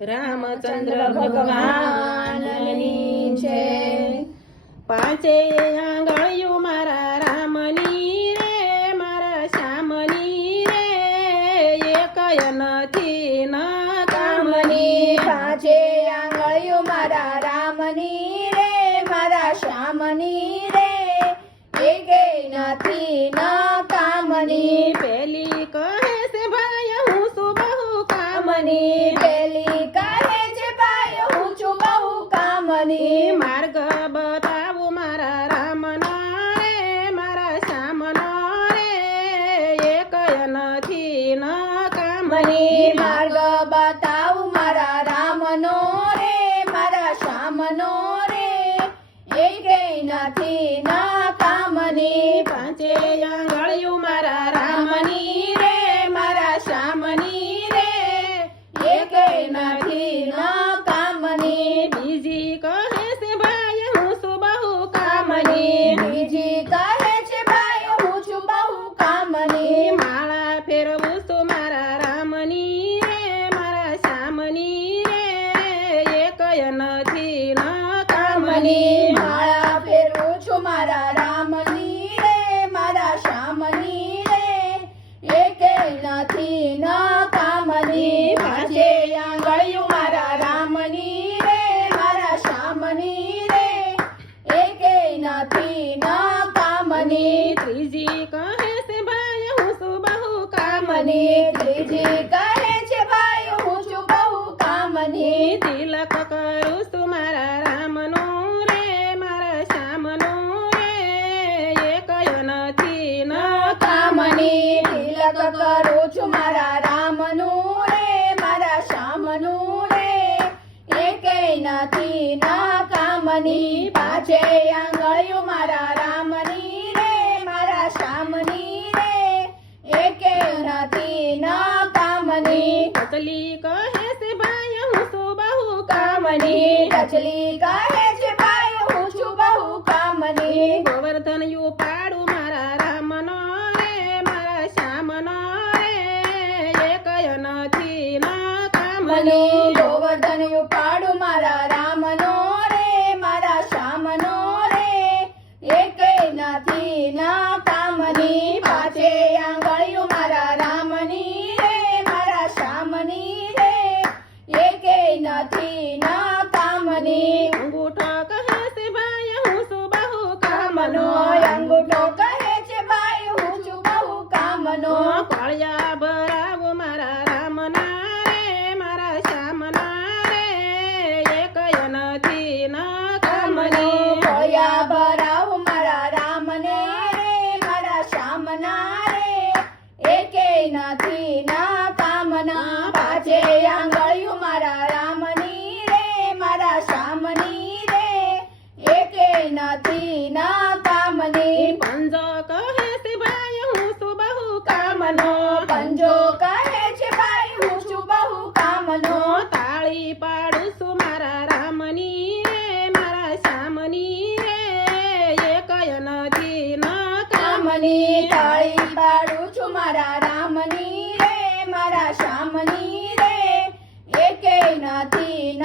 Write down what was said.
રામચંદ્ર ભગવાનની છે પાંચે આંગળીઓ મારા રામની રે મારા શ્યામની રે એકય નથી ન કામની પાંચે આંગળીઓ મારા રામની રે મારા શ્યામની રે એકે નથી ન કામની પેલી કહે છે ભાઈ હું છું બહુ કામની પેલી કહે છે ભાઈ હું છું બહુ કામની માર્ગ બતાવું મારા રામનો રે મારા શ્યામનો રે એકય નથી ન કામની માર્ગ બતાવું મારા રામનો રે મારા શ્યામનો રે એકે નથી ન કામની પાંચે આંગળીઓ મારા રામની રે મારા શ્યામની રે એકે નથી ન કામની બીજી કહે છે ભાઈ હું છું બહુ કામની બીજી કહે છે ભાઈ હું છું બહુ કામની માળા ફેરવું છું મારા રામની રે મારા શ્યામની રે એકય નથી ન કામની માળા ફેરવું છું મારા રામની રે મારા શ્યામની રે એકે નથી ન કામની પાંચે આંગળીઓ મારા રામની રે મારા શ્યામની રે એકે નથી ન કામની ત્રીજી કહે છે ભાઈ હું છું બહુ કામની ત્રીજી કહે છે ભાઈ હું છું બહુ કામની તિલક કરું છું મારા રામનું રે મારા શ્યામનું રે એકય નથી ન કામની તિલક કરું છું મારા રામનું રે મારા શ્યામનું રે એકે નથી ન કામની પાંચે આંગળીઓ મારા રામની રે મારા શ્યામની રે એકે નથી ન કામની ટચલી કહે છે ભાઈ હું છું બહુ કામની ટચલી કહે છે ભાઈ હું છું બહુ કામની ગોવર્ધન પાડું મારા રામનો રે મારા શ્યામનો રે એકય નથી ન કામની ગોવર્ધન ઉપાડું મારા રામનો રે મારા શ્યામનો રે એકે નથી ન કામની પાંચે આંગળીઓ મારા રામની રે મારા શ્યામની રે એકે નથી ન કામની અંગૂઠો કહે છે ભાઈ હું છું બહુ કામનો અંગૂઠો કહે છે ભાઈ હું છું બહુ કામનો કોળિયા ભરાવો મારા રામના રે મારા શ્યામના રે એકય નથી ન કામની કોળિયા ભરાવ મારા રામને રે મારા શ્યામના રે એકે નથી ન કામના પાંચે આંગળીઓ મારા રામની રે મારા શ્યામની રે એકે નથી ન કામની પંજો કહે છે ભાઈ હું છું બહુ કામનો પંજો કહે છે ભાઈ હું છું બહુ કામનો તાળી પાડું છું મારા રામની રે મારા શ્યામની રે એકય નથી ન કામની તાળી પાડું છું મારા રામની રે મારા શ્યામની રે એકે નથી ન